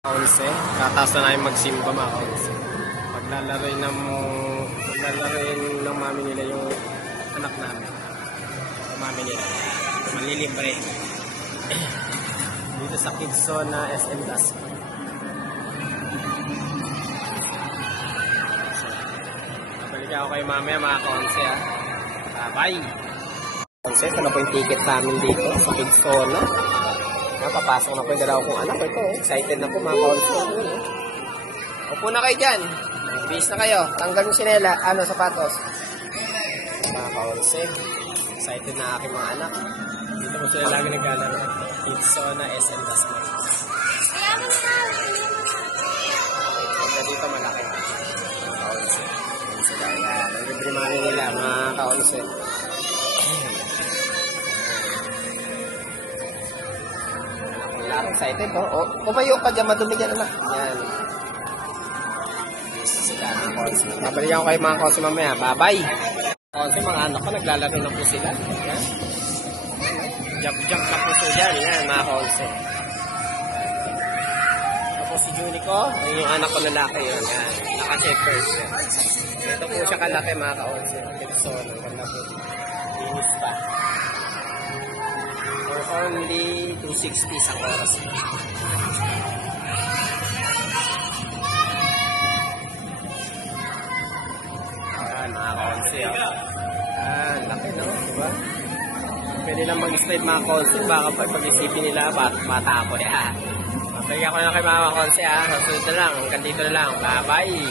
11, tataas na namin magsimba mga kaunse. Paglalaroin ng mami nila yung anak namin. Mami nila. Malilibre. Dito sa Kids Zone na SM Dasma. Babalik ako kay mamaya mga kaunse ha. Bye! Kaunse, ito na po yung ticket namin dito sa Kids Zone na. Papasok na po yung dalawa kong anak. Ito, excited na po mga kaunse. Upo na kayo dyan. Bis na kayo. Tanggal yung sinela. Sapatos. Mga kaunse. Excited na aking mga anak. Dito po sila lagi naglalaro. Kids Zone SM Dasma. Dito malaki. Mga kaunse. Sila yan. Ang libre mami nila mga kaunse. Excited po. Kumayo ka dyan, madumi dyan anak. Yan. Sila mga konsi. Babalik ako kayo mga konsi mamaya. Bye-bye. Konsi, mga anak ko, naglalaro na po sila. Yan. Jump na po sila dyan. Yan, mga konsi. Tapos si Junie ko, yung anak ko lalaki yun. Yan. Naka-checkers yan. Ito po siya kalaki mga konsi. So, ganda po. Linis pa. Only 260 sa oras. Ayan, mga kaunsi. Ayan, laki no? Diba? Pwede lang mag-slide mga kaunsi. Baka pag-isipin nila, bata ako. Mabigyan ko na kay mga kaunsi. Susunod na lang. Hanggang dito na lang. Bye-bye.